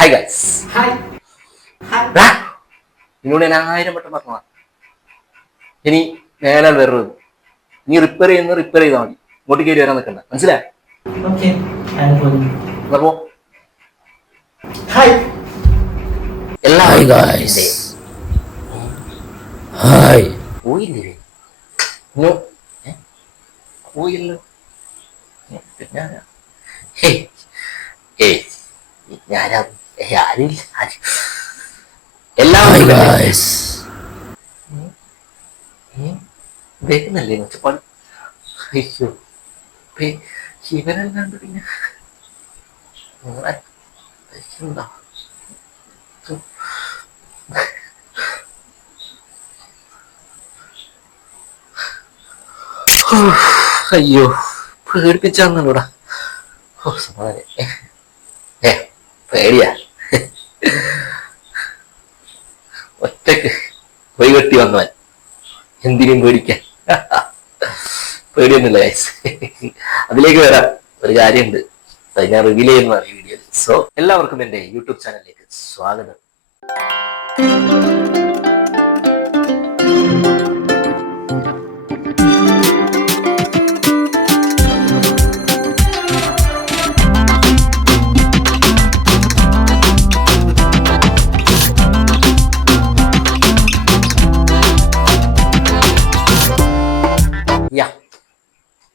Hi guys. Hi നിന്നോട് ഞാൻ 1000 വട്ടം പറഞ്ഞ ഇനി മേലാൽ വരരുത്. നീ റിപ്പയർ ചെയ്താൽ മതി. ഇങ്ങോട്ട് കയറി വരാൻ നിൽക്കണ്ട, മനസ്സിലായി? Okay hi Hi guys. Hi. പോയില്ലേ? പോയല്ലോ. Hi guys. വേഗന്നല്ലേ മെച്ചപ്പാട്? അയ്യോ, ഇവനല്ലാണ്ട് പിന്നെ എന്താ? അയ്യോ, പേടിപ്പിച്ചാന്നൂടാ. പേടിയാ. ഒറ്റക്ക് പോയി കെട്ടി വന്നവൻ എന്തിനും പേടിക്കാൻ. പേടിയൊന്നുമില്ല ഗൈസ്. അതിലേക്ക് വരാം. ഒരു കാര്യമുണ്ട്, അത് ഞാൻ റിവീൽ ചെയ്യുന്നതാണ് ഈ വീഡിയോയിൽ. സോ എല്ലാവർക്കും എൻ്റെ യൂട്യൂബ് ചാനലിലേക്ക് സ്വാഗതം.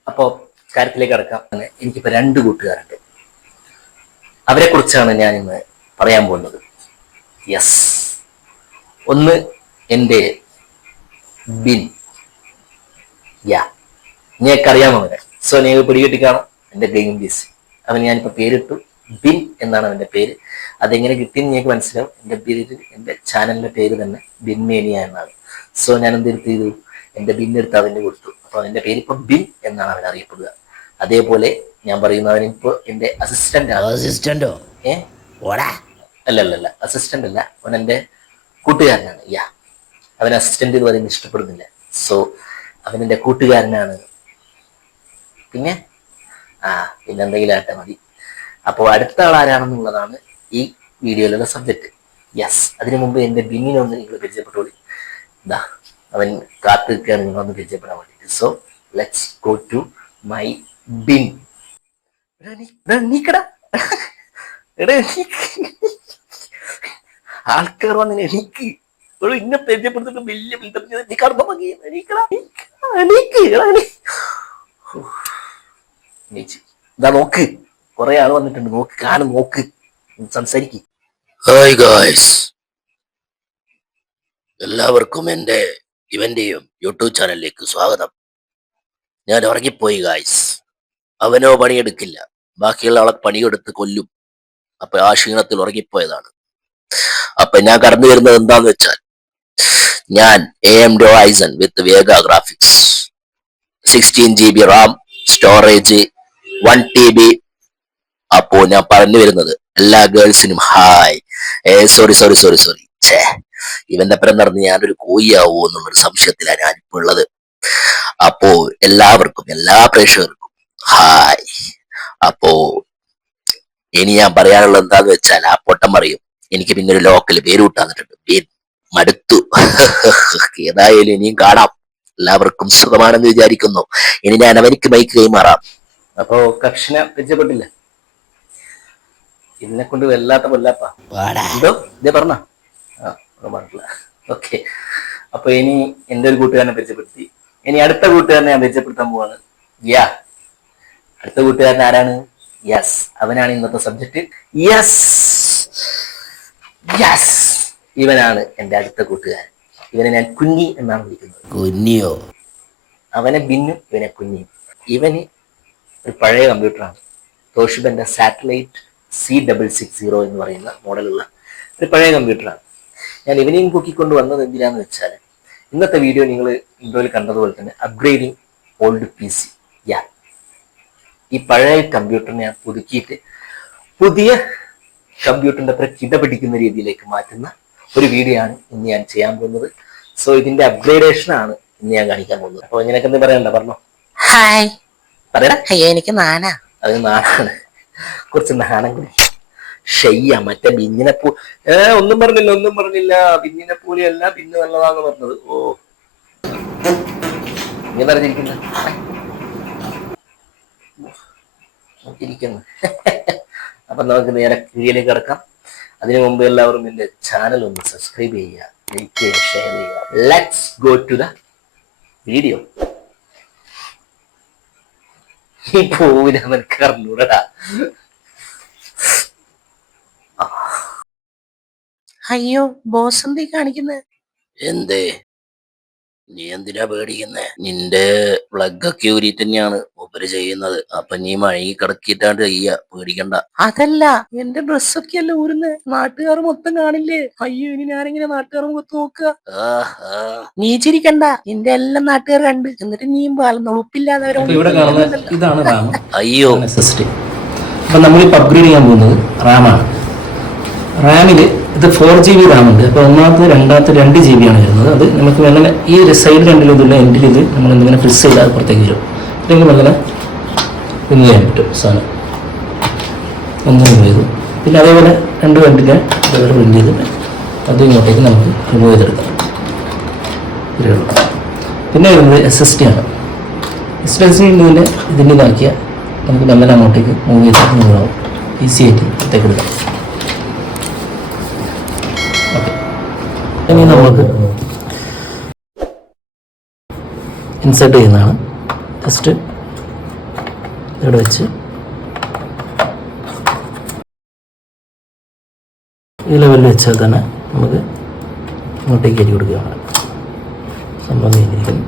അപ്പോൾ കാര്യത്തിലേക്ക് കടക്കാം. എനിക്കിപ്പോൾ 2 കൂട്ടുകാരുണ്ട്. അവരെ കുറിച്ചാണ് ഞാൻ ഇന്ന് പറയാൻ പോകുന്നത്. യെസ്, ഒന്ന് എൻ്റെ ബിൻ. നിങ്ങൾക്കറിയാമോ അവനെ? സോ നിങ്ങൾ പിടികിട്ടി കാണാം, എൻ്റെ ഗെയിം ബീസ്. അവന് ഞാനിപ്പോൾ പേരിട്ടു, ബിൻ എന്നാണ് അവൻ്റെ പേര്. അതെങ്ങനെ കിട്ടിയെന്ന് നിങ്ങൾക്ക് മനസ്സിലാവും. എൻ്റെ പേര്, എൻ്റെ ചാനലിൻ്റെ പേര് തന്നെ ബിൻമേനിയ എന്നാണ്. സോ ഞാൻ എന്തെടുത്ത് ചെയ്തു, എൻ്റെ ബിന്നെടുത്ത് അവൻ്റെ കൊടുത്തു. അപ്പോൾ അവൻ്റെ പേര് ഇപ്പോൾ ബിൻ എന്നാണ് അവൻ അറിയപ്പെടുക. അതേപോലെ ഞാൻ പറയുന്നവനിപ്പോൾ എൻ്റെ അസിസ്റ്റന്റോ? അല്ല, അസിസ്റ്റന്റ് അല്ല, അവൻ എൻ്റെ കൂട്ടുകാരനാണ്. അവൻ അസിസ്റ്റന്റ് എന്ന് പറയുന്നത് ഇഷ്ടപ്പെടുന്നില്ല. സോ അവൻ എൻ്റെ കൂട്ടുകാരനാണ്. പിന്നെ എന്തെങ്കിലും ആട്ടെ മതി. അപ്പോൾ അടുത്ത ആൾ ആരാണെന്നുള്ളതാണ് ഈ വീഡിയോയിലുള്ള സബ്ജക്റ്റ്. യെസ്, അതിനു മുമ്പ് എൻ്റെ ബിന്നിനൊന്ന് നിങ്ങൾ പരിചയപ്പെട്ടോളി. അവൻ കാത്തു നിൽക്കുകയാണ് നിങ്ങളൊന്ന് പരിചയപ്പെടാൻ വേണ്ടിയിട്ട്. So let's go to my bin. ആൾക്കാർ വന്നിന് എനിക്ക് ഇന്നെ പരിചയപ്പെടുത്തിട്ട് വലിയ ഇതാ നോക്ക്, കുറെ ആൾ വന്നിട്ടുണ്ട്. നോക്ക്, കാണും, നോക്ക്, സംസാരിക്കും. ഹായ് ഗായ്സ്, എല്ലാവർക്കും എൻ്റെ ഇവന്റെയും യൂട്യൂബ് ചാനലിലേക്ക് സ്വാഗതം. ഞാൻ ഉറങ്ങിപ്പോയി ഗായ്സ്. അവനോ പണിയെടുക്കില്ല, ബാക്കിയുള്ള ആളെ പണിയെടുത്ത് കൊല്ലും. അപ്പൊ ആ ക്ഷീണത്തിൽ ഉറങ്ങിപ്പോയതാണ്. അപ്പൊ ഞാൻ കടന്നു വരുന്നത് എന്താന്ന് വെച്ചാൽ, ഞാൻ AMD Ryzen വിത്ത് Vega graphics, 16 GB Ram, storage 1 TB. അപ്പോ ഞാൻ പറഞ്ഞു വരുന്നത് എല്ലാ ഗേൾസിനും ഹായ്. സോറി, ഇവന്റെ അപ്പുറം നടന്ന് ഞാനൊരു കോയിയാവോ എന്നുള്ളൊരു സംശയത്തിലാണ് ഞാനിപ്പോ ഉള്ളത്. അപ്പോ എല്ലാവർക്കും, എല്ലാ പ്രേക്ഷകർക്കും ഹായ്. അപ്പോ ഇനി ഞാൻ പറയാനുള്ളത് എന്താന്ന് വെച്ചാൽ, ആ പൊട്ടം പറയും എനിക്ക് പിന്നെ ഒരു ലോക്കൽ പേര് കൂട്ടാന്നിട്ടുണ്ട്. മടുത്തു. ഏതായാലും ഇനിയും കാണാം. എല്ലാവർക്കും സുഖമാണെന്ന് വിചാരിക്കുന്നു. ഇനി ഞാൻ അവനിക്ക് ബൈക്ക് കൈമാറാം. അപ്പോ കക്ഷിനെ പരിചയപ്പെട്ടില്ല, ഇതിനെ കൊണ്ട് വല്ലാത്ത കൊല്ലാപ്പാ. എന്തോ ഇതേ പറഞ്ഞ പറഞ്ഞില്ല. ഓക്കെ, അപ്പൊ ഇനി എൻ്റെ ഒരു കൂട്ടുകാരനെ പരിചയപ്പെടുത്തി. ഇനി അടുത്ത കൂട്ടുകാരനെ ഞാൻ പരിചയപ്പെടുത്താൻ പോവാണ്. അടുത്ത കൂട്ടുകാരൻ ആരാണ്? യെസ്, അവനാണ് ഇന്നത്തെ സബ്ജക്റ്റ്. ഇവനാണ് എൻ്റെ അടുത്ത കൂട്ടുകാരൻ. ഇവനെ ഞാൻ കുഞ്ഞി എന്നാണ് വിളിക്കുന്നത്. കുഞ്ഞിയോ? അവനെ ബിന്നും ഇവനെ കുഞ്ഞിയും. ഇവന് ഒരു പഴയ കമ്പ്യൂട്ടറാണ്. തോഷിബന്റെ സാറ്റലൈറ്റ് C660 എന്ന് പറയുന്ന മോഡലുള്ള ഒരു പഴയ കമ്പ്യൂട്ടറാണ്. ഞാൻ ഇവനെയും പൊക്കിക്കൊണ്ട് വന്നത് എന്തിനാന്ന് വെച്ചാൽ, ഇന്നത്തെ വീഡിയോ നിങ്ങൾ ഇൻട്രോയിൽ കണ്ടതുപോലെ തന്നെ അപ്ഗ്രേഡിങ് ഓൾഡ് PC. ഈ പഴയ കമ്പ്യൂട്ടറിനെ ഞാൻ പുതുക്കിയിട്ട് പുതിയ കമ്പ്യൂട്ടറിന്റെ അത്ര കിടപിടിക്കുന്ന രീതിയിലേക്ക് മാറ്റുന്ന ഒരു വീഡിയോ ആണ് ഇന്ന് ഞാൻ ചെയ്യാൻ പോകുന്നത്. സോ ഇതിന്റെ അപ്ഗ്രേഡേഷൻ ആണ് ഇന്ന് ഞാൻ കാണിക്കാൻ പോകുന്നത്. അപ്പൊ ഇങ്ങനെയൊക്കെ എന്ത് പറയണ്ട, പറഞ്ഞോ. ഹായ്. പറയടാ. എനിക്ക് നാനാ. അത് നാണാണ്, കുറച്ച് നാണം കൂടി. ഷെയ്യ മറ്റേ ബിന്നിനെ പോ ഒന്നും പറഞ്ഞില്ല ബിന്നിനെ പോലെയല്ല ബിന്ന് നല്ലതാന്ന് പറഞ്ഞത്. ഓ ഇങ്ങനെ അറിഞ്ഞിരിക്കുന്ന അപ്പൊ നമുക്ക് നേരെ വീഡിയോയിലേക്ക് കിടക്കാം. അതിനു മുമ്പ് എല്ലാവരും എന്റെ ചാനൽ ഒന്ന് സബ്സ്ക്രൈബ് ചെയ്യുക, ലൈക്ക് ചെയ്യുക, ഷെയർ ചെയ്യുക. Let's go to the video. ഈ പോവില്ല എനിക്ക് അറിഞ്ഞൂടാ. അയ്യോ ബോസ് എന്തീ കാണിക്കുന്നത്? എന്തേ നീ എന്തിനാ പേടിക്കുന്നേ? നിന്റെ പ്ലഗ് ഒക്കെ ഊരി തന്നെയാണ് മൂപ്പര് ചെയ്യുന്നത്. അപ്പൊ നീ മഴങ്ങി കിടക്കിട്ടാണ്ട് ചെയ്യ, പേടിക്കണ്ട. അതല്ല, എന്റെ ഡ്രസ്സൊക്കെ അല്ല ഊരുന്നത്, നാട്ടുകാർ മൊത്തം കാണില്ലേ? അയ്യോ ഇനി ഞാനിങ്ങനെ നാട്ടുകാർ മൊത്തം നോക്കുക. നീ ചിരിക്കണ്ട, നിന്റെ എല്ലാം നാട്ടുകാർ കണ്ട്, എന്നിട്ട് നീയും ഉപ്പില്ലാതെ ഇവിടെ കാണുന്ന ഇതാണ് റാം. അയ്യോ SSD. അപ്പൊ നമ്മളിപ്പോൾ അപ്ഗ്രേഡ് ചെയ്യാൻ പോകുന്നത് റാമാണ്. റാമിൽ ഇത് 4 GB റാം ഉണ്ട്. അപ്പോൾ ഒന്നാമത്തെ രണ്ടാമത്തെ 2 GB ആണ് വരുന്നത്. അത് നമുക്ക് വെള്ളം ഈ സൈഡ് രണ്ടിലും ഇതില്ല എൻഡിൽ ഇത് നമ്മൾ എന്തെങ്കിലും ഫ്രിസ് ചെയ്താൽ പുറത്തേക്ക് വരും. അല്ലെങ്കിൽ വെള്ളം റിമൂവ് ചെയ്യാൻ പറ്റും സാധനം. ഒന്ന് റിമൂവ് ചെയ്തു. പിന്നെ അതേപോലെ 2 വണ്ടിൻ്റെ അതേപോലെ പ്രിൻറ്റ് ചെയ്തിട്ട് അതും ഇങ്ങോട്ടേക്ക് നമുക്ക് റിമൂവ് ചെയ്തെടുക്കാം. പിന്നെ വരുന്നത് SSD ആണ്. SSD ഇതിൻ്റെ ഇതാക്കിയാൽ നമുക്ക് മെല്ലെ അങ്ങോട്ടേക്ക് മൂവ് ചെയ്ത് മൂവ് ആവും. ഈസി ആയിട്ട് പുറത്തേക്ക് എടുക്കാം. ഇനി നമുക്ക് ഇൻസേർട്ട് ചെയ്യുന്നതാണ്. ജസ്റ്റ് ഇവിടെ വെച്ച് ഈ ലെവലിൽ വെച്ചാൽ തന്നെ നമുക്ക് ഇങ്ങോട്ടേക്ക് കയറ്റി കൊടുക്കുകയാണ്. സംഭവം കഴിഞ്ഞിരിക്കുന്നു.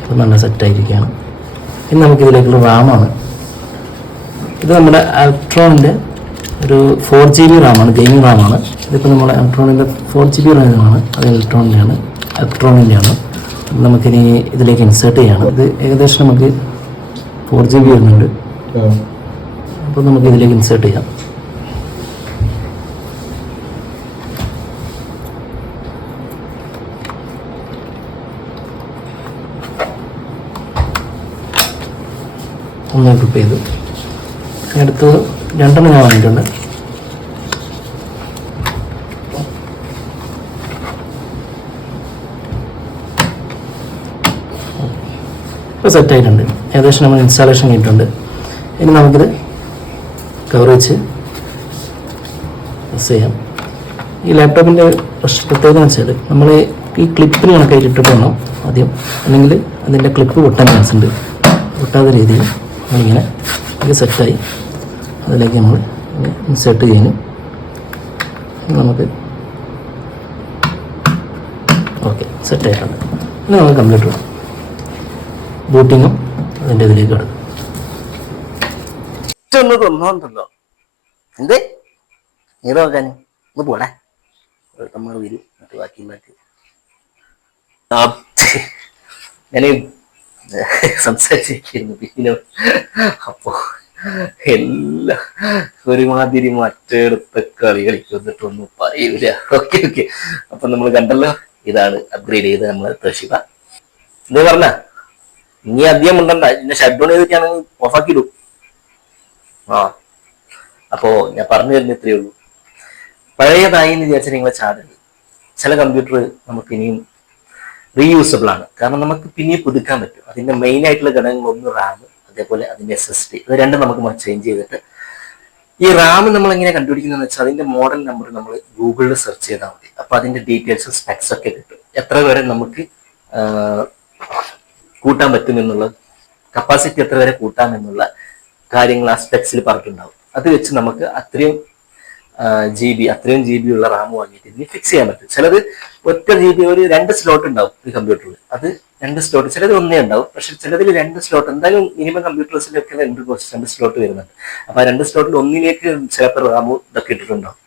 അപ്പോൾ നല്ല സെറ്റായിരിക്കുകയാണ്. ഇനി നമുക്കിതിലേക്കുള്ള റാമാണ്. ഇത് നമ്മുടെ അൾട്രോണിൻ്റെ ഒരു 4 GB റാമാണ്, ഗെയിമിംഗ് റാമാണ്. ഇതിപ്പോൾ നമ്മൾ ഇലക്ട്രോണിൻ്റെ 4 GB റാമാണ്. അത് ഇലക്ട്രോണിൻ്റെയാണ്. നമുക്കിനി ഇതിലേക്ക് ഇൻസേർട്ട് ചെയ്യണം. ഇത് ഏകദേശം നമുക്ക് 4 GB വരുന്നുണ്ട്. അപ്പോൾ നമുക്ക് ഇതിലേക്ക് ഇൻസേർട്ട് ചെയ്യാം. ഒന്ന് എക്വിപ്പ് ചെയ്തു. അടുത്ത് 2 ഞാൻ വാങ്ങിയിട്ടുണ്ട്. ഇപ്പോൾ സെറ്റായിട്ടുണ്ട്. ഏകദേശം നമ്മൾ ഇൻസ്റ്റാളേഷൻ കഴിഞ്ഞിട്ടുണ്ട്. ഇനി നമുക്കിത് കവർ വെച്ച് പ്രസ് ചെയ്യാം. ഈ ലാപ്ടോപ്പിൻ്റെ പ്രത്യേകത എന്ന് വെച്ചാൽ നമ്മൾ ഈ ക്ലിപ്പിന് കണക്കായിട്ട് ഇട്ടിട്ട് വേണം ആദ്യം, അല്ലെങ്കിൽ അതിൻ്റെ ക്ലിപ്പ് പൊട്ടാൻ ചാൻസ് ഉണ്ട്. പൊട്ടാത്ത രീതിയിൽ നമ്മളിങ്ങനെ ഇത് സെറ്റായി അതിലേക്ക് നമ്മൾ ഇൻസേർട്ട് ചെയ്യുന്നു. നമുക്ക് ഓക്കെ സെറ്റായിട്ടുണ്ട്. ഇനി നമുക്ക് കമ്പ്യൂട്ടർ ബൂട്ടിങ്ങും അതിൻ്റെ ഇതിലേക്ക് കിടക്കും. ഒന്ന് തൊന്നോണ്ടല്ലോ എന്തേ നീ നോക്കാന് ഒന്ന് പോടാ. നമ്മൾ വരും മറ്റു ബാക്കി മാറ്റി ഞാൻ സംസാരിച്ചിരിക്കുന്നു. പിന്നെ അപ്പോ എല്ലാം ഒരുമാതിരി മറ്റേടത്തെ കളി കളിക്കൊന്നിട്ടൊന്നും പറയൂല. Okay okay. അപ്പൊ നമ്മൾ കണ്ടല്ലോ, ഇതാണ് അപ്ഗ്രേഡ് ചെയ്ത് നമ്മൾ തോഷിബ. ഇത് പറഞ്ഞ ഇനി അധികം ഉണ്ടണ്ട, ഇന്നെ ഷട്ട് ഡൗൺ ചെയ്തിട്ടാണ് ഓഫാക്കിയിടും. അപ്പോ ഞാൻ പറഞ്ഞു തരുന്ന ഇത്രയേ ഉള്ളൂ. പഴയതായി എന്ന് വിചാരിച്ചാൽ നിങ്ങളെ ചാടരുത്. ചില കമ്പ്യൂട്ടർ നമുക്ക് ഇനിയും റീയൂസബിൾ ആണ്. കാരണം നമുക്ക് പിന്നെയും പുതുക്കാൻ പറ്റും. അതിന്റെ മെയിൻ ആയിട്ടുള്ള ഘടകങ്ങൾ ഒന്ന് റാം, അതേപോലെ അതിന്റെ SSD. ഇത് രണ്ടും നമുക്ക് ചേഞ്ച് ചെയ്തിട്ട് ഈ റാം നമ്മൾ എങ്ങനെ കണ്ടുപിടിക്കുന്നതെന്ന് വെച്ചാൽ അതിന്റെ മോഡൽ നമ്പർ നമ്മൾ ഗൂഗിളിൽ സെർച്ച് ചെയ്താൽ മതി. അപ്പൊ അതിന്റെ ഡീറ്റെയിൽസ് സ്പെക്സ് ഒക്കെ കിട്ടും. എത്ര വരെ നമുക്ക് കൂട്ടാൻ പറ്റുമെന്നുള്ള കപ്പാസിറ്റി എത്ര വരെ കൂട്ടാമെന്നുള്ള കാര്യങ്ങൾ ആ സ്പെക്സിൽ പറഞ്ഞിട്ടുണ്ടാവും. അത് വെച്ച് നമുക്ക് അത്രയും GB ഉള്ള റാം വാങ്ങിയിട്ട് ഇതിന് ഫിക്സ് ചെയ്യാൻ പറ്റും. ചിലത് ഒറ്റ GB ഒരു 2 സ്ലോട്ട് ഉണ്ടാവും ഈ കമ്പ്യൂട്ടറിൽ. അത് 2 സ്ലോട്ട്, ചിലത് ഒന്നേ ഉണ്ടാവും. പക്ഷെ ചിലതിൽ 2 സ്ലോട്ട് എന്തായാലും മിനിമം കമ്പ്യൂട്ടേഴ്സിലൊക്കെ 2 സ്ലോട്ട് വരുന്നുണ്ട്. അപ്പൊ ആ 2 സ്ലോട്ടിൽ ഒന്നിലേക്ക് ചിലപ്പോൾ റാം ഇതൊക്കെ ഇട്ടിട്ടുണ്ടാവും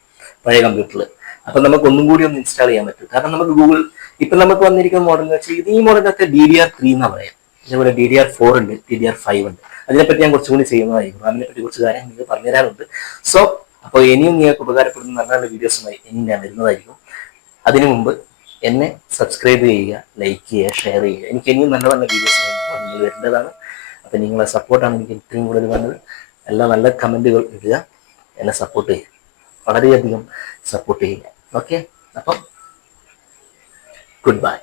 പഴയ കമ്പ്യൂട്ടറിൽ. അപ്പൊ നമുക്ക് ഒന്നും കൂടി ഒന്ന് ഇൻസ്റ്റാൾ ചെയ്യാൻ പറ്റും. കാരണം നമുക്ക് ഗൂഗിൾ ഇപ്പൊ നമുക്ക് വന്നിരിക്കുന്ന മോഡൽ എന്ന് വെച്ചാൽ ഈ മോഡലൊക്കെ DDR3 എന്നാ പറയാം. അതേപോലെ DDR4 ഉണ്ട്, DDR5 ഉണ്ട്. അതിനെപ്പറ്റി ഞാൻ കുറച്ചുകൂടി ചെയ്യുന്നതായിരിക്കും. റാമിനെ പറ്റി കുറച്ച് കാര്യം നിങ്ങൾക്ക് പറഞ്ഞുതരാനുണ്ട്. സോ അപ്പോൾ ഇനിയും നിങ്ങൾക്ക് ഉപകാരപ്പെടുന്ന നല്ല നല്ല വീഡിയോസുമായി ഇനി ഞാൻ വരുന്നതായിരിക്കും. അതിനു മുമ്പ് എന്നെ സബ്സ്ക്രൈബ് ചെയ്യുക, ലൈക്ക് ചെയ്യുക, ഷെയർ ചെയ്യുക. എനിക്ക് ഇനിയും നല്ല നല്ല വീഡിയോസ് നിങ്ങൾ വരേണ്ടതാണ്. അപ്പം നിങ്ങളെ സപ്പോർട്ടാണ് എനിക്ക് ഇത്രയും കൂടുതൽ വേണ്ടത്. എല്ലാ നല്ല കമൻറ്റുകൾ ഇടുക. എന്നെ സപ്പോർട്ട് ചെയ്യുക, വളരെയധികം സപ്പോർട്ട് ചെയ്യുക. ഓക്കെ, അപ്പം ഗുഡ് ബൈ.